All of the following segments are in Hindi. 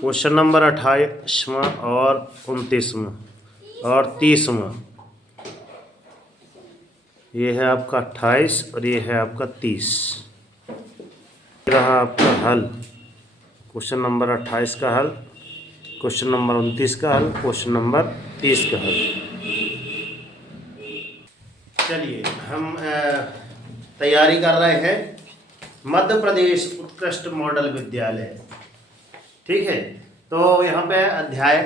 क्वेश्चन नंबर 28वां और 29वां और 30वां। ये है आपका 28 और ये है आपका 30। रहा आपका हल, क्वेश्चन नंबर 28 का हल, क्वेश्चन नंबर 29 का हल, क्वेश्चन नंबर 30 का हल। चलिए हम तैयारी कर रहे हैं मध्य प्रदेश उत्कृष्ट मॉडल विद्यालय। ठीक है, तो यहाँ पे अध्याय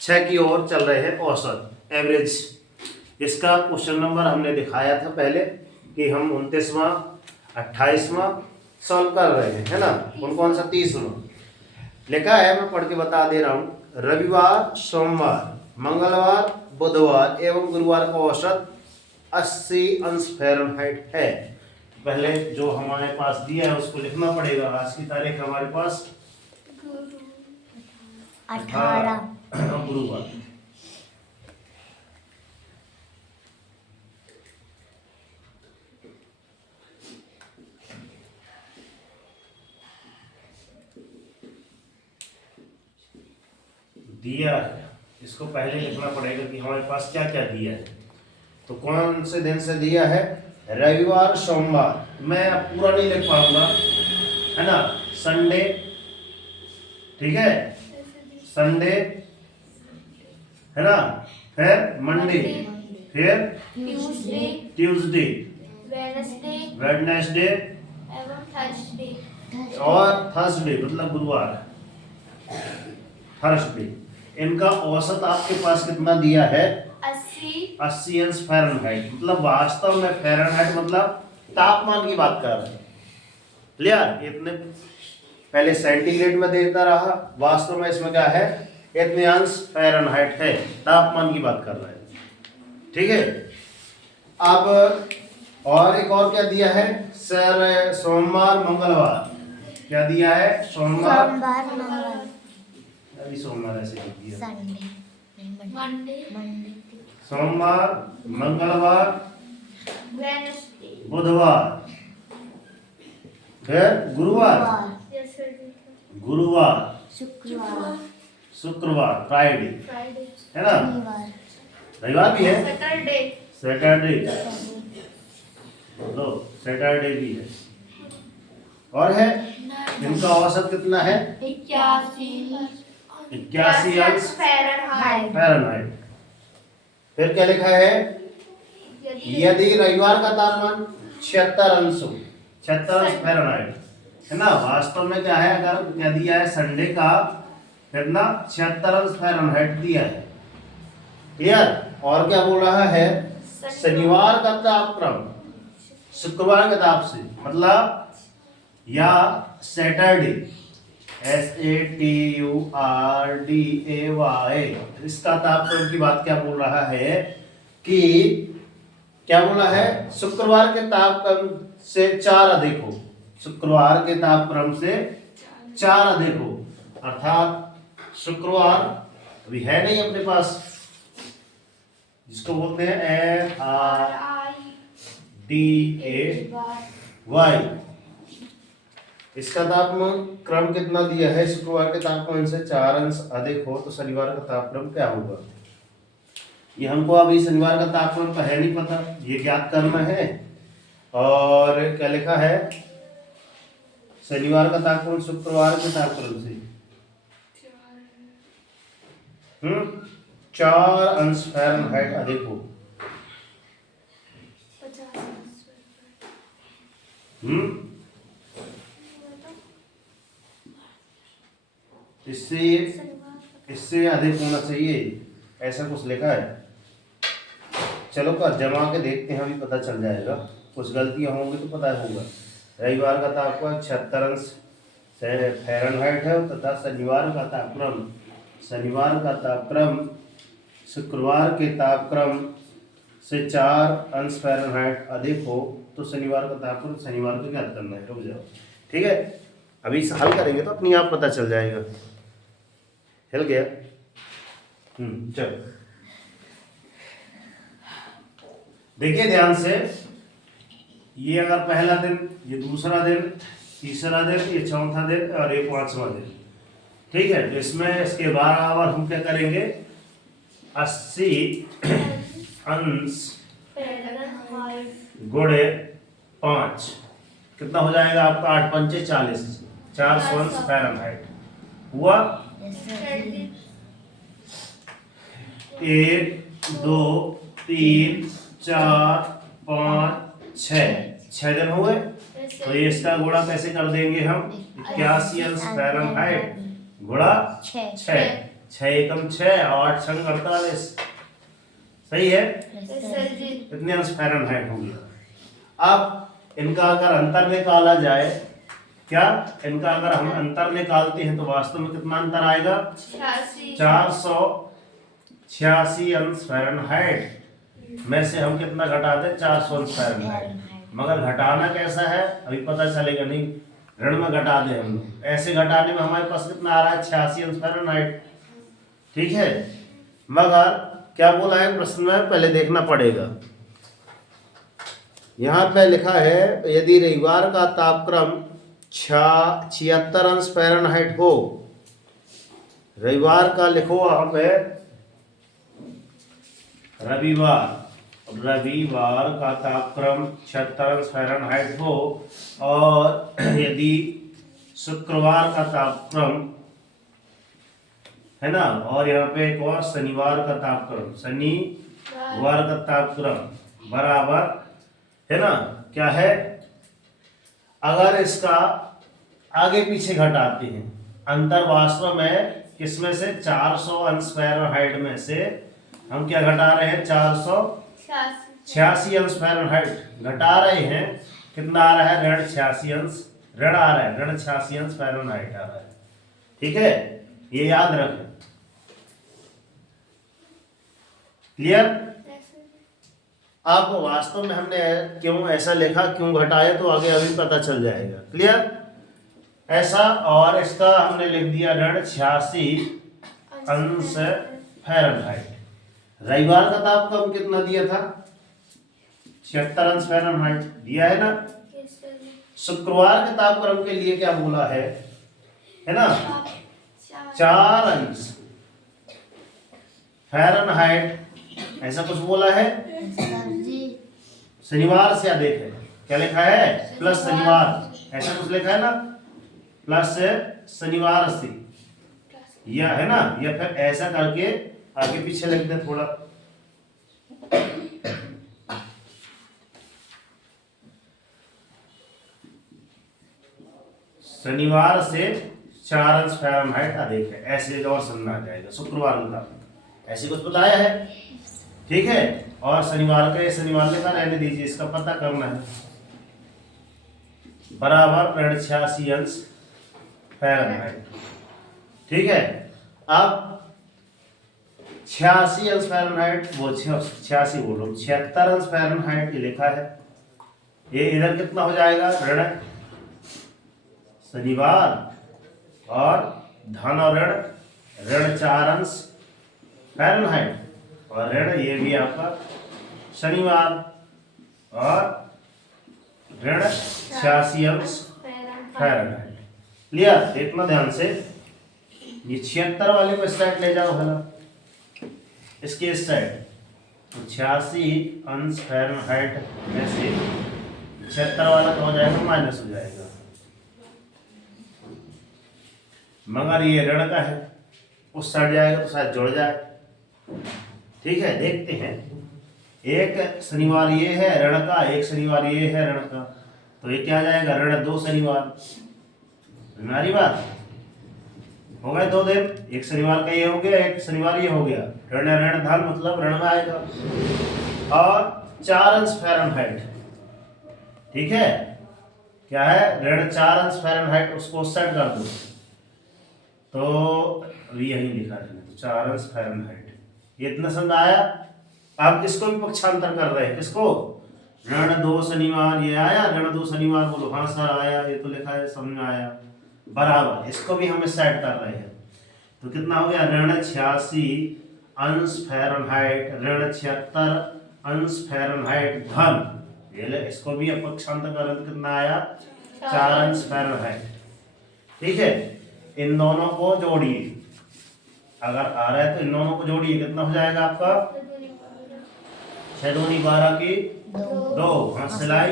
6 की ओर चल रहे हैं, औसत एवरेज। इसका क्वेश्चन नंबर हमने दिखाया था पहले कि हम 29वां 28वां सॉल्व कर रहे हैं, है ना। कौन सा 30वां लिखा है, मैं पढ़ के बता दे रहा हूँ। रविवार, सोमवार, मंगलवार, बुधवार एवं गुरुवार का औसत 80 अंश फ़ारेनहाइट है। पहले जो हमारे पास दिया है उसको लिखना पड़ेगा। आज की तारीख हमारे पास 18 गुरुवार। दिया है, इसको पहले लिखना पड़ेगा कि हमारे पास क्या क्या दिया है। तो कौन से दिन से दिया है? रविवार, सोमवार। मैं अब पूरा नहीं लिख पाऊंगा, है ना। संडे, ठीक है, संडे, है ना। फिर मंडे, फिर ट्यूसडे, वेडनेसडे एवं थर्सडे और थर्सडे मतलब गुरुवार, थर्सडे। इनका औसत आपके पास कितना दिया है? 80 अंश फ़ारेनहाइट। मतलब वास्तव में फ़ारेनहाइट मतलब तापमान की बात कर रहे हैं। क्लियर? इतने पहले सेंटीग्रेड में देता रहा, वास्तव में इसमें क्या है? इतने अंश फ़ारेनहाइट है, तापमान की बात कर रहे हैं। ठीक है, अब और एक और क्या दिया है सर? सोमवार, मंगलवार। क्या दिया है? सोमवार, मंगलवार, अभी सोमवार ऐसे लिख दिया। मंडे, सोमवार, मंगलवार, वेडनेसडे, बुधवार, फिर गुरुवार, गुरुवार, शुक्रवार, फ्राइडे, है ना। रविवार भी है, सैटरडे, लो सैटरडे भी है। और है, इनका औसत कितना है? 81 अंश फ़ारेनहाइट। फिर क्या लिखा है? यदि रविवार का तापमान 76 अंश हो, 76 अंश फ़ारेनहाइट, है ना। वास्तव में क्या है? अगर क्या दिया है संडे का, कितना? 76 अंश फ़ारेनहाइट दिया है। क्लियर? और क्या बोल रहा है? शनिवार का तापक्रम शुक्रवार के ताप से, मतलब या सैटरडे, SATURDAY, इसका तापक्रम की बात क्या बोल रहा है कि क्या बोला है? शुक्रवार के तापक्रम से 4 अधिक हो, शुक्रवार के तापक्रम से 4 अधिक हो। अर्थात शुक्रवार अभी है नहीं अपने पास, जिसको बोलते हैं FRDAY। इसका तापक्रम कितना दिया है? शुक्रवार के तापमान से 4 अंश अधिक हो तो शनिवार का तापक्रम क्या होगा? ये हमको अभी शनिवार का तापक्रम तो है नहीं पता, ये ज्ञात करना है। और क्या लिखा है? शनिवार का तापक्रम शुक्रवार के तापक्रम से 4 अंश फ़ारेनहाइट अधिक हो। इससे अधिक होना चाहिए, ऐसा कुछ लिखा है। चलो कर जमा के देखते हैं, अभी पता चल जाएगा। कुछ गलतियां होंगी तो पता होगा। रविवार का तापमान 76 अंश फ़ारेनहाइट है तथा शनिवार का तापक्रम शुक्रवार के तापक्रम से 4 अंश फ़ारेनहाइट अधिक हो तो शनिवार का तापक्रम शनिवार को ज्ञात करना है। रुक जाओ, ठीक है, अभी हल करेंगे तो अपने आप पता चल जाएगा। हिल गया? चलो देखिए ध्यान से। ये अगर पहला दिन, ये दूसरा दिन, तीसरा दिन, ये चौथा दिन और ये 5वां दिन। ठीक है, तो इसमें इसके बराबर हम क्या करेंगे, 80 अंश गुणे 5 कितना हो जाएगा आपका, 8 पंचे 40, 400 अंश फ़ारेनहाइट हुआ। 1 2 3 4 5 6 दिन हुए। तो ये इसका गुणा कैसे कर देंगे हम, 81 अंश फ़ारेनहाइट गुणा 6, 6 एकम 6 और 8 छंग 48, सही है, इतने अंश फ़ारेनहाइट हो गया। अब इनका अगर अंतर निकाला जाए, क्या इनका अगर हम अंतर निकालते हैं तो वास्तव में कितना अंतर आएगा, 486 अंश फ़ारेनहाइट में से हम कितना घटाते हैं, 400 अंश फ़ारेनहाइट। मगर घटाना कैसा है अभी पता चलेगा नहीं, ऋण में घटा दे हम लोग, ऐसे घटाने में हमारे पास कितना आ रहा है, 86 अंश फ़ारेनहाइट। ठीक है, मगर क्या बोला है प्रश्न में, पहले देखना पड़ेगा। यहाँ पे लिखा है यदि रविवार का तापक्रम 76 अंश फ़ारेनहाइट हो, रविवार का लिखो वहां पे, रविवार का तापक्रम 76 अंश फ़ारेनहाइट हो, और यदि शुक्रवार का तापक्रम है ना, और यहाँ पे एक और शनिवार का तापक्रम, शनिवार का तापक्रम बराबर है ना, क्या है, अगर इसका आगे पीछे घटाते हैं, अंतर वास्तव में किसमें से, 400 अंश फ़ारेनहाइट में से हम क्या घटा रहे हैं, 486 अंश फ़ारेनहाइट घटा रहे हैं, कितना आ रहा है, ऋण 86 अंश, ऋण आ रहा है, ऋण 86 अंश फ़ारेनहाइट आ रहा है। ठीक है, ये याद रखें, क्लियर। अब वास्तव में हमने क्यों ऐसा लिखा, क्यों घटाया, तो आगे अभी पता चल जाएगा, क्लियर। ऐसा, और इसका हमने लिख दिया ऋण 86 अंश फ़ारेनहाइट। रविवार का तापक्रम कितना दिया था, 76 अंश फ़ारेनहाइट दिया है ना। शुक्रवार के तापक्रम के लिए क्या बोला है ना, 4 अंश फ़ारेनहाइट ऐसा कुछ बोला है। शनिवार से अधिक है, क्या लिखा है, प्लस शनिवार, ऐसा कुछ लिखा है ना, प्लस शनिवार से, या है ना, या फिर ऐसा करके आगे पीछे लिख दे थोड़ा, शनिवार से 4 अंश फ़ारेनहाइट अधिक है, ऐसे और समझना आ जाएगा। शुक्रवार का ऐसे कुछ बताया है, ठीक है, और शनिवार का, शनिवार लिखा रहने दीजिए, इसका पता करना है, बराबर ऋण 86 अंश फ़ारेनहाइट। ठीक है, अब 86 अंश फ़ारेनहाइट, वो 86 बोलो, 76 अंश फ़ारेनहाइट ये लिखा है, ये इधर कितना हो जाएगा, ऋण शनिवार और धन और ऋण 4 अंश फ़ारेनहाइट, और ऋण ये भी आपका शनिवार, और ऋण 86 अंश फ़ारेनहाइट। क्लियर, देखना ध्यान से, ये 76 वाले को इस साइड ले जाओ भला, इसके इस साइड, तो 86 अंश फ़ारेनहाइट में से 76 वाला तो हो जाएगा, माइनस हो जाएगा, मगर ये ऋण का है, उस साइड जाएगा तो शायद जुड़ जाए। ठीक है, देखते हैं, एक शनिवार ये है ऋण का, एक शनिवार ये है ऋण का, तो ये क्या जाएगा, ऋण 2 शनिवार, हमारी बात हो गए 2 दिन, एक शनिवार का ये हो गया, एक शनिवार ये हो गया, ऋण ऋण धन मतलब ऋण में आएगा, और 4 अंश फ़ारेनहाइट। ठीक है, क्या है, ऋण 4 अंश फ़ारेनहाइट, उसको उस साइड कर दो, तो अभी यही लिखा है, तो 4 अंश फ़ारेनहाइट, ये इतना समझ आया। आप किसको भी पक्षांतर कर रहे हैं, किसको, ऋण 2 शनिवार, ये आया ऋण 2 शनिवार, बोलो हाँ सर आया, ये तो लिखा है, समझ में आया, बराबर, इसको भी हम इस साइड कर रहे हैं, तो कितना हो गया, ऋण 86 अंश फ़ारेनहाइट, ऋण 76 अंश फ़ारेनहाइट धन, ये ले, इसको भी अपक्षांतर करें तो कितना आया, 4 अंश फ़ारेनहाइट। ठीक है, इन दोनों को जोड़िए, अगर आ रहा है तो इन दोनों को जोड़िए, कितना हो जाएगा आपका 6 दूनी 12 की 2, हाँ सिलाई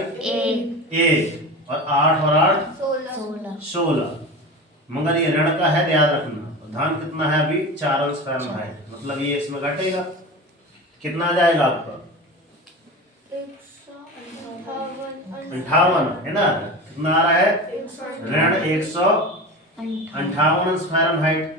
1 और 8 और 8 16। मगर ये ऋण का है, ध्यान रखना। धन कितना है अभी 4 अंश फ़ारेनहाइट, मतलब ये इसमें घटेगा, कितना आ जाएगा आपका 58 है ना। कितना आ रहा है ऋण 158 अंश फ़ारेनहाइट।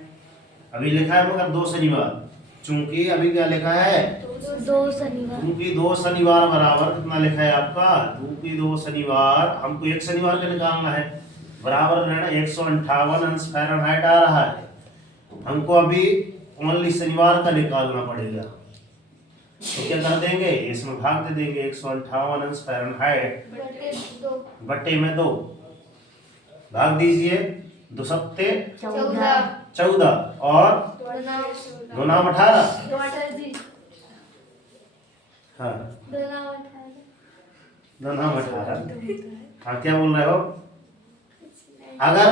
अभी लिखा है मगर 2 शनिवार, चूंकि अभी क्या लिखा है 2 शनिवार, चूंकि 2 शनिवार बराबर कितना लिखा है आपका, चूंकि 2 शनिवार, हमको 1 शनिवार का निकालना है, बराबर ऋण 158 अंश फ़ारेनहाइट आ रहा है। हमको अभी ओनली शनिवार का निकालना पड़ेगा, तो क्या कर देंगे, इसमें भाग दे देंगे 158 अंश फ़ारेनहाइट बट्टे में 2, भाग दीजिए 2 सत्ते 14 और 2 नाम 18, हाँ 2 नाम 18, हाँ क्या बोल रहे हो। अगर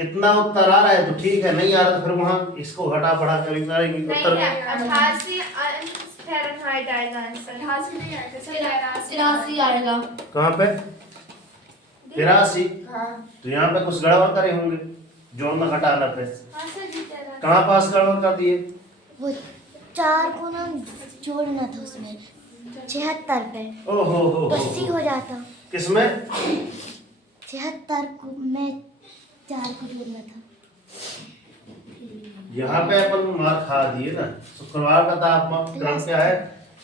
इतना उत्तर आ रहा है तो ठीक है, नहीं आ रहा तो फिर वहाँ इसको घटा बढ़ा कर करेंगे उत्तर। 88 अंश फ़ारेनहाइट आएगा आंसर, 88 नहीं आएगा, 83 आएगा। कहाँ पे 83, तो यहाँ पे कुछ गड़बड़ करे होंगे, जोड़ना घटाना पे। कहाँ पास गड़बड़ कर दिए, वो 4 को ना जोड़ना था उसमें 76 पे, ओहो हो 80 हो जाता। किसमें 76 को में 4 को जोड़ना था। यहाँ पे अपन मार खा दिए ना। शुक्रवार का तापक्रम क्या है,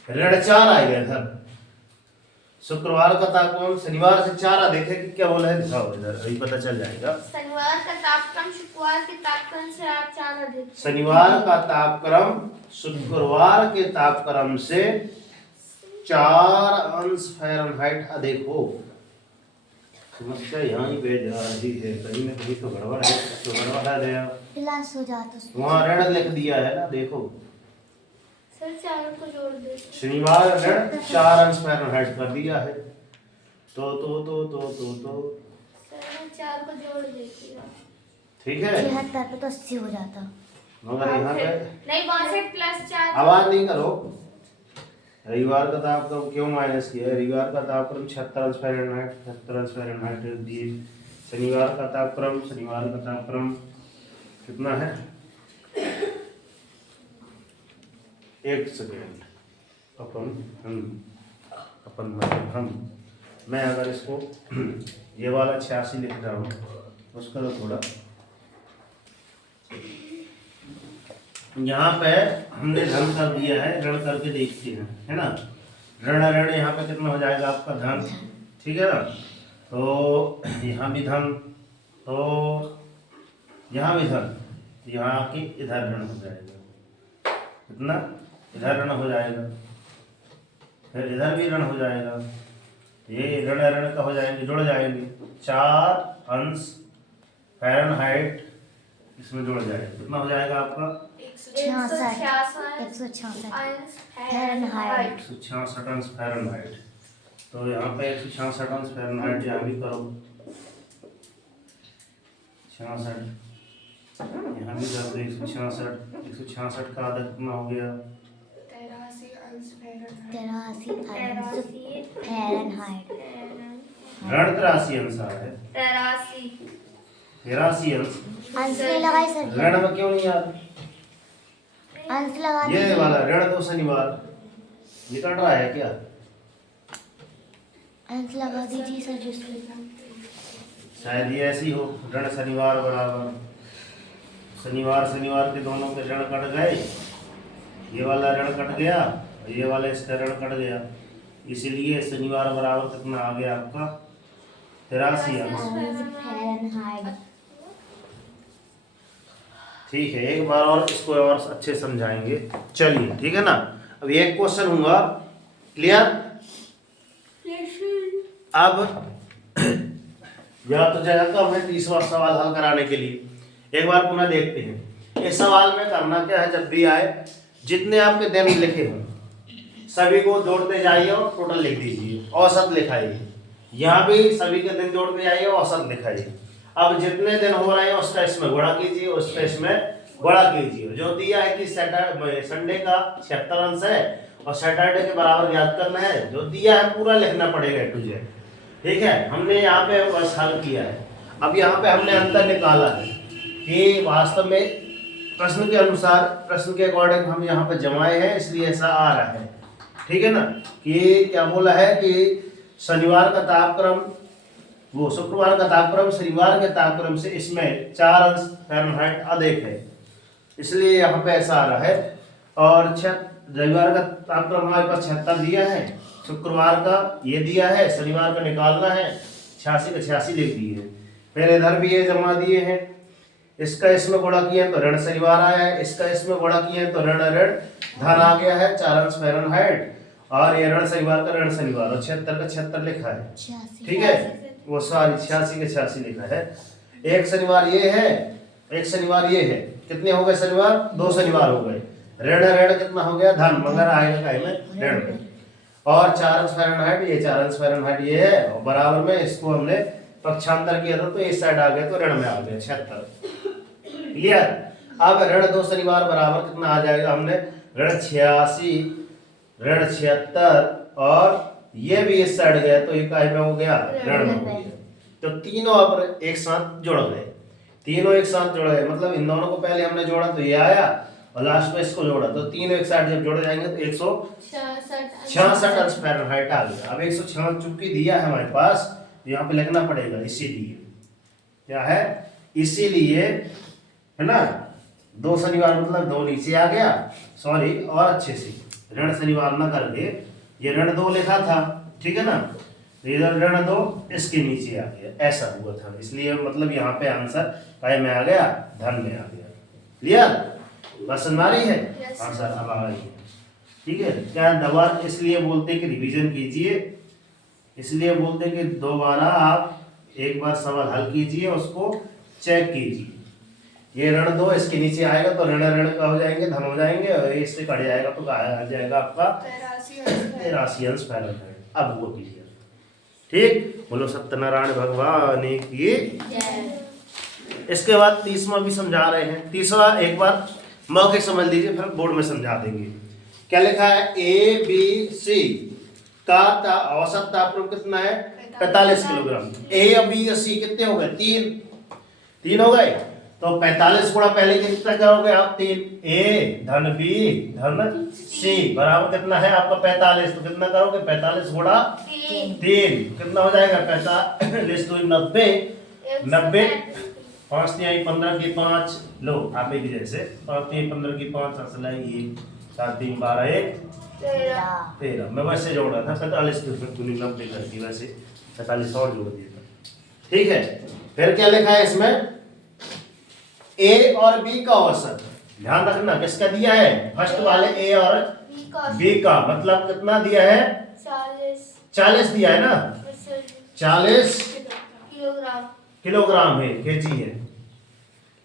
ऋण 4 आएगा इधर, शुक्रवार का तापक्रम शनिवार से 4 देखे कि क्या बोला है, दिखाओ इधर, अभी पता चल जाएगा। शनिवार का तापक्रम शुक्रवार के तापक्रम से आप 4 अधिक, शनिवार का तापक्रम शुक्रवार के तापक्रम से 4 अंश फ़ारेनहाइट अधिक हो। समस्या यहाँ ही भेज रही है, कहीं ना कहीं तो गड़बड़ है, तो गड़बड़ है गया, प्लस हो जाता उसमें। वहाँ ऋण लिख दिया है ना, देखो सर 4 को जोड़ दे, शनिवार ऋण 4 अंश फ़ारेनहाइट कर दिया है, तो सर मैं 4 को जोड़ देती हूँ, ठीक है। 76 पे तो 80 हो जाता। मगर यहाँ पे नहीं 62 प्लस 4, आवाज नहीं करो। रविवार का तापक्रम क्यों माइनस किया है, रविवार का तापक्रम 76 अंश फ़ारेनहाइट, 76 अंश फ़ारेनहाइट दिए। शनिवार का तापक्रम कितना है, एक सेकेंड, मैं अगर इसको ये वाला 86 लिख रहा हूँ, उसका तो थोड़ा यहाँ पे हमने धन कर दिया है, ऋण करके देखते हैं, है ना। ऋण यहाँ पे कितना हो जाएगा आपका धन, ठीक है ना। तो यहाँ भी धन, तो यहाँ भी धन, यहाँ की इधर ऋण हो जाएगा, कितना इधर ऋण हो जाएगा, फिर इधर भी ऋण हो जाएगा, ये ऋण का हो जाएंगे, जुड़ जाएंगे। 4 अंश फ़ारेनहाइट इसमें जुड़ जाएगा, कितना हो जाएगा आपका 166 फ़ारेनहाइट। 166 अंश फ़ारेनहाइट। तो यहाँ पे 166 अंश फ़ारेनहाइट यहाँ भी करो, 66 यहाँ भी कर दो, 166 का आधा कितना हो गया 83 अंश फ़ारेनहाइट। ऋण 83 अंश आ है, 83 अंश। अंश नहीं लगाई सर, ऋण में क्यों नहीं आ रहा, अंश लगा ये दीजिए। वाला ऋण 2 शनिवार निकल रहा है क्या, अंश लगा दीजिए सर जिसमें। शायद ये ऐसी हो, ऋण शनिवार बराबर शनिवार के दोनों के ऋण कट गए, ये वाला ऋण कट गया और ये वाला इसका ऋण कट गया, इसीलिए शनिवार बराबर कितना आ गया आपका 83 अंश। फ़ारेनहाइट। ठीक है, एक बार और इसको और अच्छे समझाएंगे, चलिए ठीक है ना। अब एक क्वेश्चन होगा, क्लियर। अब या तो जगह कम है 30वां सवाल हल कराने के लिए, एक बार पुनः देखते हैं। इस सवाल में करना क्या है, जब भी आए जितने आपके दिन लिखे हों सभी को जोड़ते जाइए और टोटल लिख दीजिए, औसत लिखाइए। यहाँ भी सभी के दिन जोड़ते जाइए, औसत लिखाइए। अब जितने दिन हो रहे हैं उसका इसमें गुणा कीजिए, उसका इसमें गुणा कीजिए। जो दिया है कि संडे का 76 अंश है और सैटरडे के बराबर याद करना है, जो दिया है पूरा लिखना पड़ेगा A to Z। ठीक है, हमने यहाँ पे बस हल किया है। अब यहाँ पे हमने अंतर निकाला है कि वास्तव में प्रश्न के अनुसार, प्रश्न के अकॉर्डिंग हम यहाँ पे जमाए हैं, इसलिए ऐसा आ रहा है। ठीक है ना, कि क्या बोला है कि शनिवार का तापक्रम, वो शुक्रवार का तापक्रम शनिवार के तापक्रम से इसमें 4 अंश फ़ारेनहाइट अधिक है, इसलिए यहाँ पे ऐसा आ रहा है। और रविवार का तापक्रम हमारे पास 76 दिया है, शुक्रवार का ये दिया है, शनिवार का निकालना है, 86 का 86 लिख दिए। फिर इधर भी ये जमा दिए हैं, इसका इसमें गुणा किया तो ऋण शनिवार आया है, इसका इसमें गुणा किया तो ऋण ऋण धन आ गया है 4 अंश फ़ारेनहाइट, और ये ऋण शनिवार का ऋण शनिवार, और 76 का 76 लिखा है। ठीक है, वो सॉरी 86 का 86 लिखा है। एक शनिवार ये है, एक शनिवार ये है, कितने हो गए शनिवार? 2 शनिवार हो गए। ऋण ऋण कितना हो गया? धन, मगर आएगा काय में? ऋण में। और 4 अंश फ़ारेनहाइट, ये 4 अंश फ़ारेनहाइट ये है, और बराबर में इसको हमने पक्षांतर किया था तो इस साइड आ गया तो ऋण में आ गया 76। क्लियर? अब ऋण 2 शनिवार बराबर कितना आ जाएगा? हमने ऋण 86, ऋण 76, और ये भी इस साइड गया तो ये काय में हो गया? ऋण में हो गया। तो तीनों अब एक साथ जुड़ गए, तीनों एक साथ जुड़ गए, मतलब इन दोनों को पहले हमने जोड़ा तो ये आया, और लास्ट में इसको जोड़ा तो तीनों एक साथ जब जुड़ जाएंगे तो 166 अंश फ़ारेनहाइट आ गया। अब 166 चूंकि दिया है हमारे पास, यहाँ पे लिखना पड़ेगा, इसीलिए क्या है? इसीलिए है ना, 2 शनिवार मतलब 2 नीचे आ गया, सॉरी, और अच्छे से ऋण शनिवार ना करके ये ऋण 2 लिखा था, ठीक है ना, इधर ऋण 2 इसके नीचे आ गया, ऐसा हुआ था, इसलिए मतलब यहाँ पे आंसर काय में आ गया? धन में आ गया। क्लियर? बस समझ आ रही है? आंसर अब आ रही है। ठीक है, क्या दवा इसलिए बोलते हैं कि रिवीजन कीजिए, इसलिए बोलते हैं कि दोबारा आप एक बार सवाल हल कीजिए, उसको चेक कीजिए। ये ऋण 2 इसके नीचे आएगा तो ऋण ऋण का हो जाएंगे, धन हो जाएंगे, और इससे कट जाएगा तो आ जाएगा आपका 83 अंश फ़ारेनहाइट। अब वो क्लियर। ठीक, बोलो सत्यनारायण भगवान की। इसके बाद 30वां भी समझा रहे हैं। 30वां एक बार मौके समझ लीजिए, फिर बोर्ड में समझा देंगे। क्या लिखा है? ABC का औसत तापक्रम कितना है? 45 किलोग्राम। A और B और C कितने हो गए? 3 हो गए, तो 45 गुणा पहले कितना करोगे आप? 3। A धन B धन C बराबर कितना है आपका? 45। तो कितना करोगे? 45 गुणा 3 कितना हो जाएगा? 45 तो 90, 90 5 तिहाई 15 की 5, लो आप एक जैसे 5 तिहाई 15 की 5 असलाई ये 7 3 12 1 13। मैं वैसे जोड़ रहा था 45 दूनी 90 करके, वैसे 45 और जोड़ दिया था। ठीक है, फिर क्या लिखा है इसमें? A और B का औसत, ध्यान रखना किसका दिया है? फर्स्ट वाले A और B का, मतलब कितना दिया है? 40 दिया है ना, 40 किलोग्राम है, केजी है।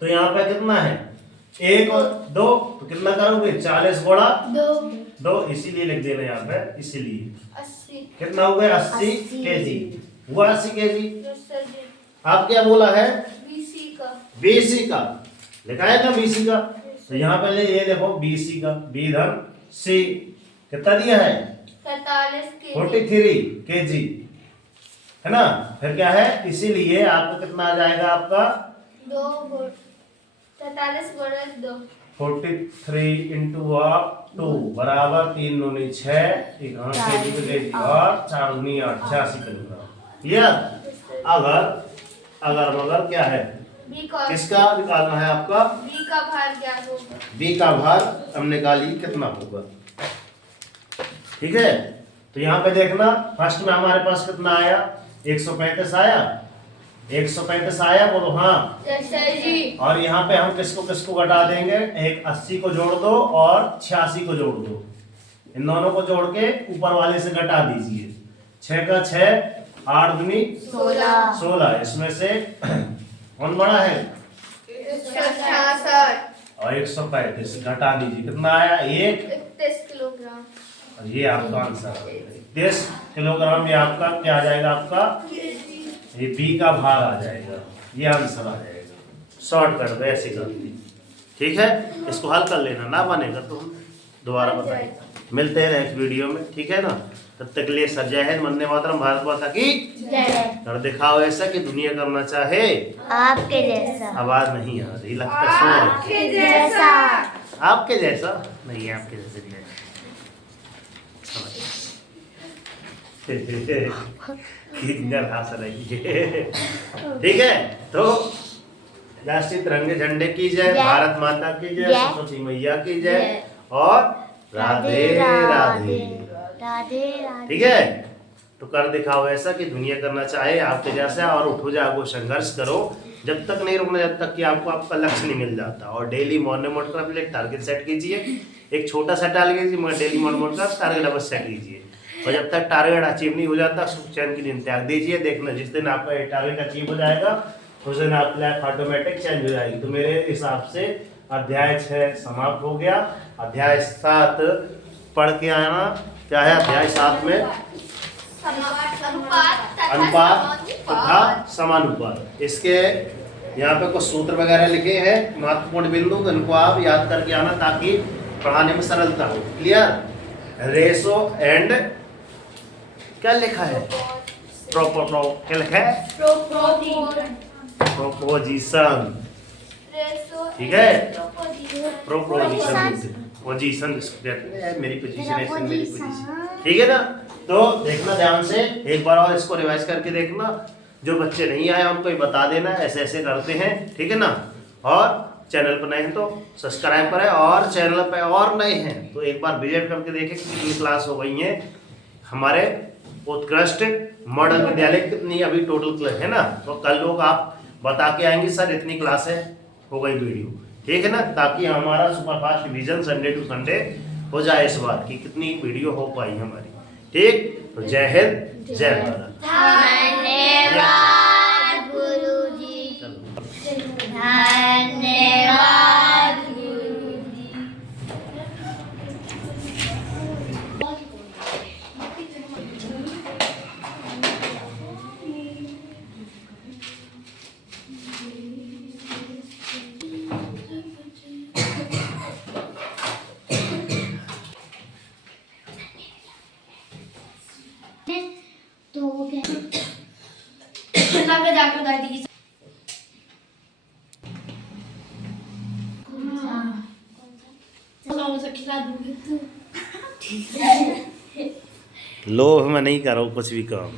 तो यहाँ पे कितना है? 1 और 2, तो कितना करोगे? 40 गुणा 2, इसीलिए लिख देना यहाँ पे, इसीलिए कितना हो गया? 80 केजी हुआ। 80 केजी। आप क्या बोला है? BC का लिखा है ना, BC का, तो यहाँ पहले ये देखो BC का, B धन C कितना दिया है? 43 केजी, है ना। फिर क्या है? इसीलिए आपको कितना आ जाएगा? आपका 43 इंटू 2 बराबर 3 दूनी 6, 1 केजी पे केजी, और 4 दूनी 8, 86 किलोग्राम। क्लियर? अगर मगर क्या है? किसका निकालना है आपका? B का भार ज्ञात होगा। B का भार हम निकालिए कितना होगा। ठीक है, तो यहाँ पे देखना, फर्स्ट में हमारे पास कितना आया? 135 आया, 135 आया, बोलो हाँ। जी। और यहाँ पे हम किसको किसको घटा देंगे? एक 80 को जोड़ दो और 86 को जोड़ दो, इन दोनों को जोड़ के ऊपर वाले से घटा दीजिए। 6 का 6, 8 दूनी 16, इसमें से कौन बड़ा है? 166 और 135 घटा दीजिए, कितना आया? 31 किलोग्राम। और ये आपका आंसर 31 किलोग्राम। ये आपका क्या आ जाएगा? आपका ये B का भार आ जाएगा। ये आंसर आ जाएगा। शॉर्टकट में ऐसे करते, ठीक है। इसको हल कर लेना, ना बनेगा तो हम दोबारा बताएंगे। मिलते हैं नेक्स्ट वीडियो में, ठीक है ना। तब तक के लिए सर जय हिंद, वंदे मातरम, भारत माता की जय। कर दिखाओ ऐसा कि दुनिया करना चाहे आपके जैसा। आवाज नहीं आ रही, लगता है सो रहे। आपके जैसा। आपके जैसा नहीं है, आपके जैसे नहीं है। किंजल हंस रही है। ठीक है, तो राष्ट्रीय तिरंगे झंडे की जय, जय। भारत माता की जय, जय। सरस्वती मैया की जय जय। और राधे राधे। राधे राधे। ठीक है, तो कर दिखाओ ऐसा कि दुनिया करना चाहे आपके जैसा, और उठो जागो संघर्ष करो, जब तक नहीं रुकना, जब तक कि आपको आपका लक्ष्य नहीं मिल जाता। और डेली मॉर्निंग मोड कर अपने टारगेट सेट कीजिए, एक छोटा सा टारगेट कीजिए, मगर डेली मॉर्निंग मोड का टारगेट अवश्य सेट कीजिए। और जब तक टारगेट अचीव नहीं हो जाता, सुख चैन की नींद त्याग दीजिए। देखना जिस दिन आपका ये टारगेट अचीव हो जाएगा उस दिन आपकी लाइफ ऑटोमेटिक चेंज हो जाएगी। तो मेरे हिसाब से अध्याय 6 समाप्त हो गया। अध्याय 7 पढ़ के आना। क्या है अध्याय 7 में? अनुपात तथा समानुपात। इसके यहाँ पे कुछ सूत्र वगैरह लिखे हैं, महत्वपूर्ण बिंदु, इनको आप याद करके आना ताकि पढ़ाने में सरलता हो। क्लियर? रेशो एंड क्या लिखा है? क्या लिखा है? प्रोपोजिशन। ठीक है, प्रोपोजिशन, पोजीशन मेरी पोजीशन है, मेरी पोजीशन। ठीक है ना। तो देखना ध्यान से, एक बार और इसको रिवाइज करके देखना। जो बच्चे नहीं आए उनको ही बता देना, ऐसे ऐसे करते हैं, ठीक है ना। और चैनल पर नए हैं तो सब्सक्राइब करें, और चैनल पर और नए हैं तो एक बार विजिट करके देखें कितनी क्लास हो गई हैं हमारे उत्कृष्ट मॉडल विद्यालय, कितनी अभी टोटल क्लास है ना। तो कल लोग आप बता के आएंगे सर इतनी क्लासें हो गई वीडियो, ठीक है ना, ताकि हमारा superfast division Sunday to Sunday हो जाए इस बार कि कितनी वीडियो हो पाई हमारी। ठीक, तो जय हिंद, जय भारत। धन्यवाद गुरुजी। धन्यवाद गुरुजी। तो वो क्या जाकर दादी की खिला दूंगी। लोभ में नहीं करो कुछ भी काम।